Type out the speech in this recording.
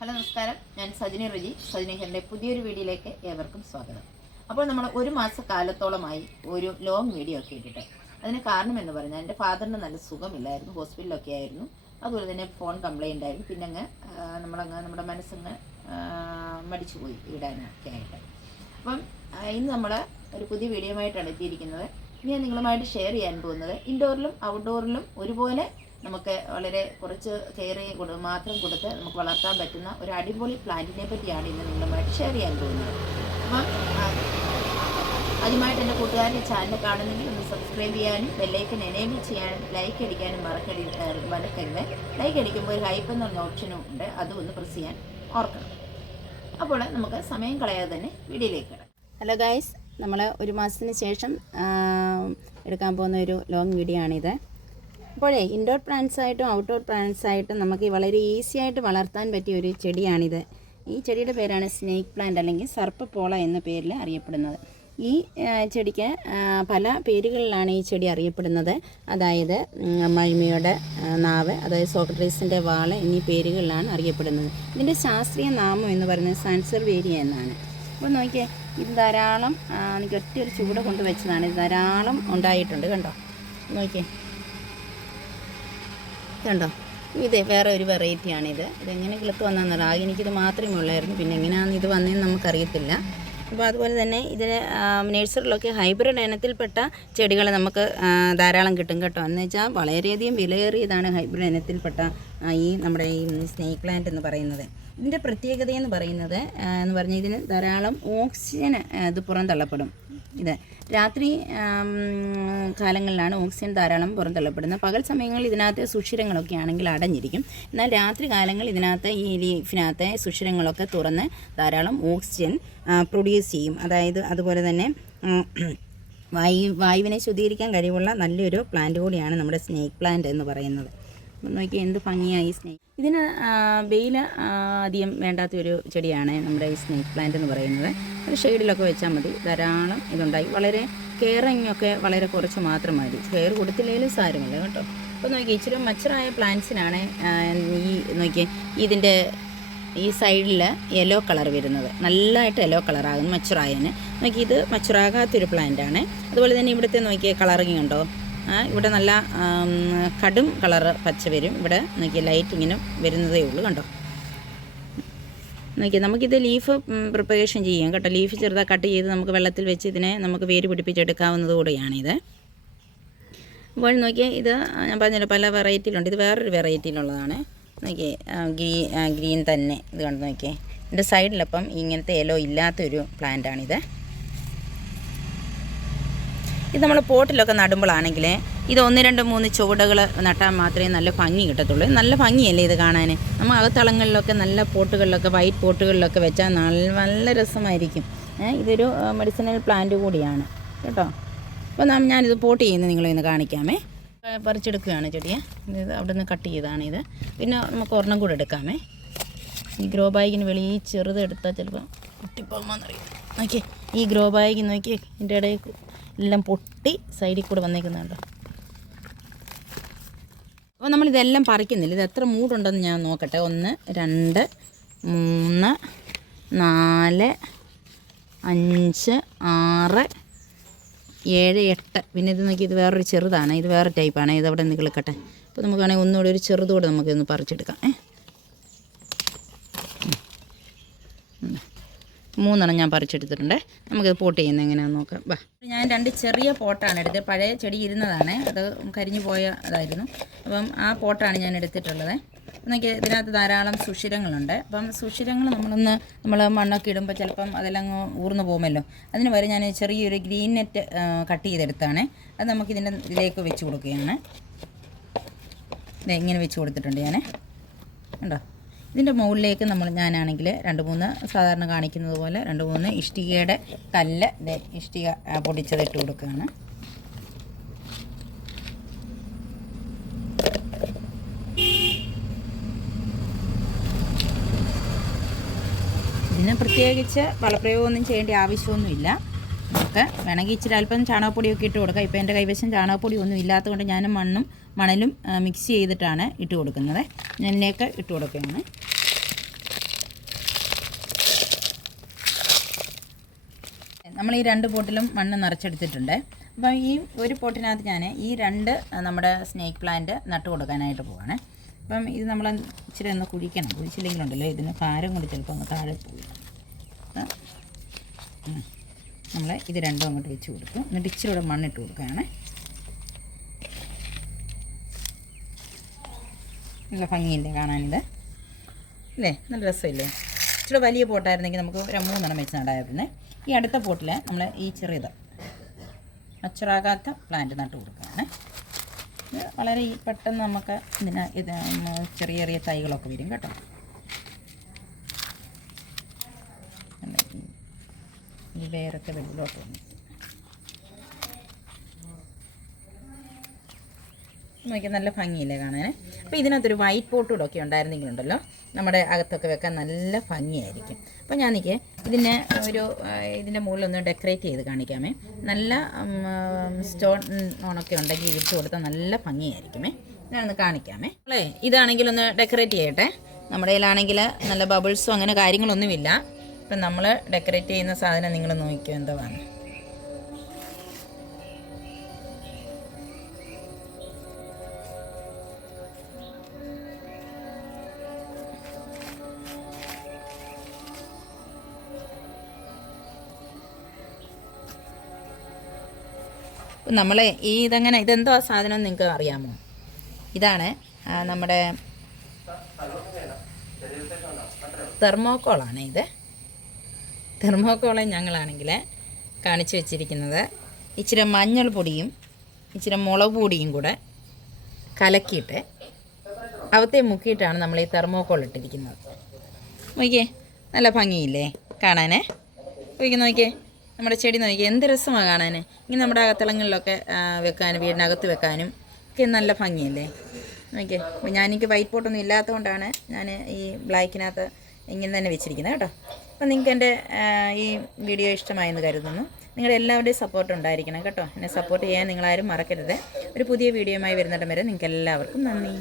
Hello നമസ്കാരം. ഞാൻ സജിനി റുജി. സജിനി ഹെറിന്റെ പുതിയൊരു വീഡിയോയിലേക്ക് ഏവർക്കും സ്വാഗതം. അപ്പോൾ നമ്മൾ ഒരു മാസക്കാലത്തോളമായി ഒരു ലോങ് വീഡിയോ ഒക്കെ ഇട്ടിട്ട് അതിന് കാരണം എന്ന് പറഞ്ഞാൽ എന്റെ ഫാദറിന് നല്ല സുഖമില്ലായിരുന്നു ഹോസ്പിറ്റലൊക്കെ ആയിരുന്നു. അതുപോലെ തന്നെ ഫോൺ കംപ്ലൈന്റ് ആയിരുന്നു. പിന്നെ അങ്ങ് നമ്മളങ്ങ് നമ്മുടെ മനസ്സങ്ങ് മടിച്ചു പോയി ഇടാനൊക്കെ ആയിട്ട്. അപ്പം ഇന്ന് നമ്മൾ ഒരു പുതിയ വീഡിയോ ആയിട്ടാണ് എത്തിയിരിക്കുന്നത്. ഞാൻ നിങ്ങളുമായിട്ട് ഷെയർ ചെയ്യാൻ പോകുന്നത് ഇൻഡോറിലും ഔട്ട്ഡോറിലും ഒരുപോലെ നമുക്ക് വളരെ കുറച്ച് കെയർ മാത്രം കൊടുത്ത് നമുക്ക് വളർത്താൻ പറ്റുന്ന ഒരു അടിപൊളി പ്ലാന്റിനെ പറ്റിയാണ് ഇന്ന് നിങ്ങളുമായിട്ട് ഷെയർ ചെയ്യാൻ പോകുന്നത്. അപ്പം ആദ്യമായിട്ട് എന്റെ കൂട്ടുകാരന്റെ ചാനൽ കാണുന്നെങ്കിൽ ഒന്ന് സബ്സ്ക്രൈബ് ചെയ്യാനും ബെല്ലൈക്കൻ എനേബിൾ ചെയ്യാനും ലൈക്ക് അടിക്കാനും മറക്കടി മറക്കരുത്. ലൈക്ക് അടിക്കുമ്പോൾ ഒരു ഹൈപ്പ് എന്ന് പറഞ്ഞ ഓപ്ഷനും ഉണ്ട്. അതും ഒന്ന് പ്രസ് ചെയ്യാൻ ഓർക്കണം. അപ്പോൾ നമുക്ക് സമയം കളയാതെ തന്നെ വീഡിയോയിലേക്ക് കിടക്കാം. ഹലോ ഗായ്സ് നമ്മൾ ഒരു മാസത്തിന് ശേഷം എടുക്കാൻ പോകുന്ന ഒരു ലോങ് വീഡിയോ ആണിത്. അപ്പോഴേ ഇൻഡോർ പ്ലാന്റ്സ് ആയിട്ടും ഔട്ട്ഡോർ പ്ലാന്റ്സ് ആയിട്ടും നമുക്ക് വളരെ ഈസി ആയിട്ട് വളർത്താൻ പറ്റിയ ഒരു ചെടിയാണിത്. ഈ ചെടിയുടെ പേരാണ് സ്നേക്ക് പ്ലാന്റ് അല്ലെങ്കിൽ സർപ്പ് പോള എന്ന പേരിൽ അറിയപ്പെടുന്നത്. ഈ ചെടിക്ക് പല പേരുകളിലാണ് ഈ ചെടി അറിയപ്പെടുന്നത്. അതായത് മഴിമയുടെ നാവ് അതായത് സോക്രട്ടീസിന്റെ വാൾ എന്നീ പേരുകളിലാണ് അറിയപ്പെടുന്നത്. ഇതിന്റെ ശാസ്ത്രീയ നാമം എന്ന് പറയുന്നത് സാൻസർവേരിയ എന്നാണ്. അപ്പോൾ നോക്കിയേ ഇത് ധാരാളം എനിക്ക് ഒറ്റ ഒരു ചൂട് കൊണ്ട് വെച്ചതാണ്. ഇത് ധാരാളം ഉണ്ടായിട്ടുണ്ട് കണ്ടോ? നോക്കിയേ. കണ്ടോ? ഇത് വേറെ ഒരു വെറൈറ്റിയാണിത് ഇതെങ്ങനെ കിളുത്ത് വന്നതെന്നല്ല ആകെ എനിക്കിത് മാത്രമേ ഉള്ളായിരുന്നു. പിന്നെ എങ്ങനെയാണ് ഇത് വന്നതെന്ന് നമുക്കറിയത്തില്ല. അപ്പോൾ അതുപോലെ തന്നെ ഇതിന് നേഴ്സറിലൊക്കെ ഹൈബ്രിഡ് ഇനത്തിൽപ്പെട്ട ചെടികൾ നമുക്ക് ധാരാളം കിട്ടും കേട്ടോ. എന്ന് വെച്ചാൽ വളരെയധികം വിലയേറിയതാണ് ഹൈബ്രിഡ് ഇനത്തിൽപ്പെട്ട ഈ നമ്മുടെ ഈ സ്നേക്ക് പ്ലാന്റ് എന്ന് പറയുന്നത്. ഇതിന്റെ പ്രത്യേകത എന്ന് പറയുന്നത് എന്ന് പറഞ്ഞാൽ ഇതിന് ധാരാളം ഓക്സിജൻ ഇത് പുറന്തള്ളപ്പെടും. ഇത് രാത്രി കാലങ്ങളിലാണ് ഓക്സിജൻ ധാരാളം പുറന്തള്ളപ്പെടുന്നത്. പകൽ സമയങ്ങളിൽ ഇതിനകത്ത് സുഷിരങ്ങളൊക്കെ ആണെങ്കിൽ അടഞ്ഞിരിക്കും. എന്നാൽ രാത്രി കാലങ്ങളിൽ ഇതിനകത്ത് ഈ ലീഫിനകത്തെ സുഷിരങ്ങളൊക്കെ തുറന്ന് ധാരാളം ഓക്സിജൻ പ്രൊഡ്യൂസ് ചെയ്യും. അതായത് അതുപോലെ തന്നെ വായു വായുവിനെ ശുദ്ധീകരിക്കാൻ കഴിവുള്ള നല്ലൊരു പ്ലാന്റ് കൂടിയാണ് നമ്മുടെ സ്നേക്ക് പ്ലാന്റ് എന്ന് പറയുന്നത്. നോക്കി എന്ത് ഭംഗിയായി സ്നേക്ക് ഇതിന് വെയിൽ അധികം വേണ്ടാത്ത ഒരു ചെടിയാണ് നമ്മുടെ ഈ സ്നേക്ക് പ്ലാന്റ് എന്ന് പറയുന്നത്. ഒരു ഷെയ്ഡിലൊക്കെ വെച്ചാൽ മതി. ധാരാളം ഇതുണ്ടായി. വളരെ കെയറിങ് ഒക്കെ വളരെ കുറച്ച് മാത്രം മതി. കെയർ കൊടുത്തില്ലെങ്കിലും സാരമില്ല കേട്ടോ. അപ്പോൾ നോക്കി ഇച്ചിരി മച്ചറായ പ്ലാന്റ്സിനാണ് ഈ നോക്കി ഇതിന്റെ ഈ സൈഡിൽ യെല്ലോ കളർ വരുന്നത്. നല്ലതായിട്ട് യെല്ലോ കളറാകും മച്ചറായതിന് നോക്കി ഇത് മച്ചുറാകാത്തൊരു പ്ലാന്റ് ആണ് അതുപോലെ തന്നെ ഇവിടുത്തെ നോക്കിയ കളറിങ് ഉണ്ടോ ഇവിടെ നല്ല കടും കളറ് പച്ച വരും. ഇവിടെ നോക്കിയാൽ ലൈറ്റ് ഇങ്ങനെ വരുന്നതേ ഉള്ളൂ കണ്ടോ? നോക്കി നമുക്കിത് ലീഫ് പ്രിപ്പറേഷൻ ചെയ്യാം കേട്ടോ. ലീഫ് ചെറുതായി കട്ട് ചെയ്ത് നമുക്ക് വെള്ളത്തിൽ വെച്ച് ഇതിനെ നമുക്ക് വേര് പിടിപ്പിച്ചെടുക്കാവുന്നതുകൂടെയാണിത് അപ്പോൾ നോക്കിയാൽ ഇത് ഞാൻ പറഞ്ഞല്ലോ പല വെറൈറ്റിയിലുണ്ട് ഇത് വേറൊരു വെറൈറ്റിയിലുള്ളതാണ് നോക്കിയേ ഗ്രീ ഗ്രീൻ തന്നെ. ഇത് കണ്ട് നോക്കിയേ. എന്റെ സൈഡിലപ്പം ഇങ്ങനത്തെ യെല്ലോ ഇല്ലാത്തൊരു പ്ലാന്റാണിത് ഇത് നമ്മൾ പോട്ടിലൊക്കെ നടുമ്പോഴാണെങ്കിൽ ഇത് ഒന്ന് രണ്ട് മൂന്ന് ചുവടുകൾ നട്ടാൽ മാത്രമേ നല്ല ഭംഗി കിട്ടത്തുള്ളൂ. നല്ല ഭംഗിയല്ലേ ഇത് കാണാൻ നമ്മൾ അകത്തളങ്ങളിലൊക്കെ നല്ല പോട്ടുകളിലൊക്കെ വൈറ്റ് പോട്ടുകളിലൊക്കെ വെച്ചാൽ നല്ല നല്ല രസമായിരിക്കും. ഇതൊരു മെഡിസിനൽ പ്ലാന്റ് കൂടിയാണ്. കേട്ടോ? അപ്പോൾ ഞാനിത് പോട്ട് ചെയ്യുന്നത് നിങ്ങളെ ഒന്ന് കാണിക്കാമേ. പറിച്ചെടുക്കുകയാണ് ചെടിയെ. ഇത് അവിടെ നിന്ന് കട്ട് ഇത്. പിന്നെ നമുക്ക് ഒരെണ്ണം കൂടെ എടുക്കാമേ. ഈ ഗ്രോ ബാഗിന് വെളിയിൽ ചെറുത് എടുത്താൽ ചിലപ്പോൾ പൊട്ടിപ്പോകുമെന്നറിയാം നോക്കിയേ ഈ ഗ്രോ ബാഗ് നോക്കി ഇതിന്റെ ഇടയിൽ എല്ലാം പൊട്ടി സൈഡിൽ കൂടെ വന്നേക്കുന്നുണ്ട്. അപ്പോൾ നമ്മളിതെല്ലാം പറിക്കുന്നില്ല. ഇത് എത്ര മൂടുണ്ടെന്ന് ഞാൻ നോക്കട്ടെ. ഒന്ന് രണ്ട് മൂന്ന് നാല് അഞ്ച് ആറ് ഏഴ് എട്ട്. പിന്നെ ഇത് നോക്കി ഇത് വേറൊരു ചെറുതാണ്. ഇത് വേറെ ടൈപ്പാണ്. ഇത് അവിടെ നിന്ന് കിളിക്കട്ടെ. അപ്പോൾ നമുക്ക് വേണമെങ്കിൽ ഒന്നുകൂടി ഒരു ചെറുതുകൂടെ നമുക്കിതൊന്ന് പറിച്ചെടുക്കാം. ഏ? മൂന്നെണ്ണം ഞാൻ പറിച്ചെടുത്തിട്ടുണ്ട്. നമുക്കിത് പോട്ട് ചെയ്യുന്നത് എങ്ങനെയാണെന്ന് നോക്കാം. വാ. ഞാൻ രണ്ട് ചെറിയ പോട്ടാണ് എടുത്തത്. പഴയ ചെടി ഇരുന്നതാണ്. അത് കരിഞ്ഞു പോയ അതായിരുന്നു. അപ്പം ആ പോട്ടാണ് ഞാൻ എടുത്തിട്ടുള്ളത്. എന്നൊക്കെ ഇതിനകത്ത് ധാരാളം സുഷിരങ്ങളുണ്ട്. അപ്പം സുഷിരങ്ങൾ നമ്മളൊന്ന് നമ്മൾ മണ്ണൊക്കെ ഇടുമ്പോൾ ചിലപ്പം അതെല്ലാം ഊർന്നു പോകുമല്ലോ. അതിന് വരെ ഞാൻ ചെറിയൊരു ഗ്രീൻ നെറ്റ് കട്ട് ചെയ്തെടുത്താണ്. അത് നമുക്ക് ഇതിന്റെ ഇതിലേക്ക് വെച്ച് കൊടുക്കുകയാണ്. ഇങ്ങനെ വെച്ച് കൊടുത്തിട്ടുണ്ട് ഞാൻ ഉണ്ടോ ഇതിന്റെ മുകളിലേക്ക് നമ്മൾ ഞാനാണെങ്കിൽ രണ്ട് മൂന്ന് സാധാരണ കാണിക്കുന്നത് പോലെ രണ്ട് മൂന്ന് ഇഷ്ടികയുടെ കല്ല് ഇഷ്ടിക പൊടിച്ചതിട്ട് കൊടുക്കുകയാണ്. ഇതിന് പ്രത്യേകിച്ച് വളപ്രയോഗമൊന്നും ചെയ്യേണ്ട ആവശ്യമൊന്നുമില്ല. നമുക്ക് വേണമെങ്കിൽ ഇച്ചിരി അല്പം ചാണകപ്പൊടിയൊക്കെ ഇട്ട് കൊടുക്കാം. ഇപ്പോൾ എന്റെ കൈവശം ചാണകപ്പൊടി ഒന്നും ഇല്ലാത്തതുകൊണ്ട് ഞാൻ മണ്ണും മണലും മിക്സ് ചെയ്തിട്ടാണ് ഇട്ട് കൊടുക്കുന്നത്. നെല്ലിയൊക്കെ ഇട്ട് കൊടുക്കുകയാണ്. നമ്മൾ ഈ രണ്ട് പോട്ടിലും മണ്ണ് നിറച്ചെടുത്തിട്ടുണ്ട്. അപ്പം ഈ ഒരു പോട്ടിനകത്ത് ഞാൻ ഈ രണ്ട് നമ്മുടെ സ്നേക്ക് പ്ലാന്റ് നട്ട് കൊടുക്കാനായിട്ട് പോവാണ്. അപ്പം ഇത് നമ്മൾ ഇച്ചിരി ഒന്ന് കുഴിക്കണം. കുഴിച്ചില്ലെങ്കിലുണ്ടല്ലോ ഇതിന് ഭാരം കൂടി ചിലപ്പോൾ ഒന്ന് താഴെ പോയി. നമ്മൾ ഇത് രണ്ടും അങ്ങോട്ട് വെച്ച് കൊടുക്കും. എന്നിട്ട് ഇച്ചിരി കൂടെ മണ്ണിട്ട് കൊടുക്കുകയാണ്. നല്ല ഭംഗിയില്ലേ കാണാനിത്? അല്ലേ നല്ല രസമില്ലേ? ഇച്ചിരി വലിയ പോട്ടായിരുന്നെങ്കിൽ നമുക്ക് ഒരു മൂന്നെണ്ണം വെച്ച് നടായിരുന്നു ഈ അടുത്ത പോട്ടിൽ നമ്മൾ ഈ ചെറിയത് മച്ചറാകാത്ത പ്ലാന്റ് നട്ട് കൊടുക്കുകയാണ്. ഇത് വളരെ പെട്ടെന്ന് നമുക്ക് ഇതിന് ഇത് ചെറിയ ചെറിയ തൈകളൊക്കെ വരും കേട്ടോ. വേരൊക്കെ വെള്ളിലോട്ട് വന്നു നോക്കി നല്ല ഭംഗിയില്ലേ കാണാൻ അപ്പോൾ ഇതിനകത്തൊരു വൈറ്റ് പോട്ട് കൂടെ ഒക്കെ ഉണ്ടായിരുന്നെങ്കിലുണ്ടല്ലോ. നമ്മുടെ അകത്തൊക്കെ വെക്കാൻ നല്ല ഭംഗിയായിരിക്കും. അപ്പോൾ ഞാൻ നിൽക്കേ ഇതിനെ ഒരു ഇതിന്റെ മുകളിലൊന്ന് ഡെക്കറേറ്റ് ചെയ്ത് കാണിക്കാമേ. നല്ല സ്റ്റോൺ ഓണൊക്കെ ഉണ്ടെങ്കിൽ ഇരിച്ചു കൊടുത്താൽ നല്ല ഭംഗിയായിരിക്കുമേ. ഞാനൊന്ന് കാണിക്കാമേ. അല്ലേ ഇതാണെങ്കിലൊന്ന് ഡെക്കറേറ്റ് ചെയ്യട്ടെ. നമ്മുടെ കയ്യിലാണെങ്കിൽ നല്ല ബബിൾസോ അങ്ങനെ കാര്യങ്ങളൊന്നുമില്ല. ഇപ്പം നമ്മൾ ഡെക്കറേറ്റ് ചെയ്യുന്ന സാധനം നിങ്ങൾ നോക്കിയോ എന്തോ നമ്മൾ ഈ ഇതെങ്ങനെ ഇതെന്തോ സാധനം നിങ്ങൾക്ക് അറിയാമോ? ഇതാണ് നമ്മുടെ തെർമോക്കോളാണ് ഇത്. തെർമോക്കോളെ ഞങ്ങളാണെങ്കിൽ കാണിച്ചു വെച്ചിരിക്കുന്നത്. ഇച്ചിരി മഞ്ഞൾ പൊടിയും ഇച്ചിരി മുളക് പൊടിയും കൂടെ കലക്കിയിട്ട് അവത്തെ മുക്കിയിട്ടാണ് നമ്മൾ ഈ തെർമോക്കോൾ ഇട്ടിരിക്കുന്നത്. നോക്കിയേ നല്ല ഭംഗിയില്ലേ കാണാനേ? നോക്കിയേ നോക്കിയേ. നമ്മുടെ ചെടി നോക്കി എന്ത് രസമാണ് കാണാൻ ഇങ്ങനെ നമ്മുടെ അകത്തളങ്ങളിലൊക്കെ വെക്കാനും വീടിനകത്ത് വെക്കാനും ഒക്കെ നല്ല ഭംഗിയല്ലേ? നോക്കിയേ അപ്പോൾ ഞാനെനിക്ക് വൈറ്റ് പോട്ടൊന്നും ഇല്ലാത്തതുകൊണ്ടാണ് ഞാൻ ഈ ബ്ലാക്കിനകത്ത് ഇങ്ങനെ തന്നെ വെച്ചിരിക്കുന്നത് കേട്ടോ. അപ്പോൾ നിങ്ങൾക്ക് എന്റെ ഈ വീഡിയോ ഇഷ്ടമായെന്ന് കരുതുന്നു. നിങ്ങളുടെ എല്ലാവരുടെയും സപ്പോർട്ട് ഉണ്ടായിരിക്കണം കേട്ടോ. എന്നെ സപ്പോർട്ട് ചെയ്യാൻ നിങ്ങളാരും മറക്കരുത്. ഒരു പുതിയ വീഡിയോയുമായി വരുന്നിടം വരെ നിങ്ങൾക്ക് എല്ലാവർക്കും നന്ദി.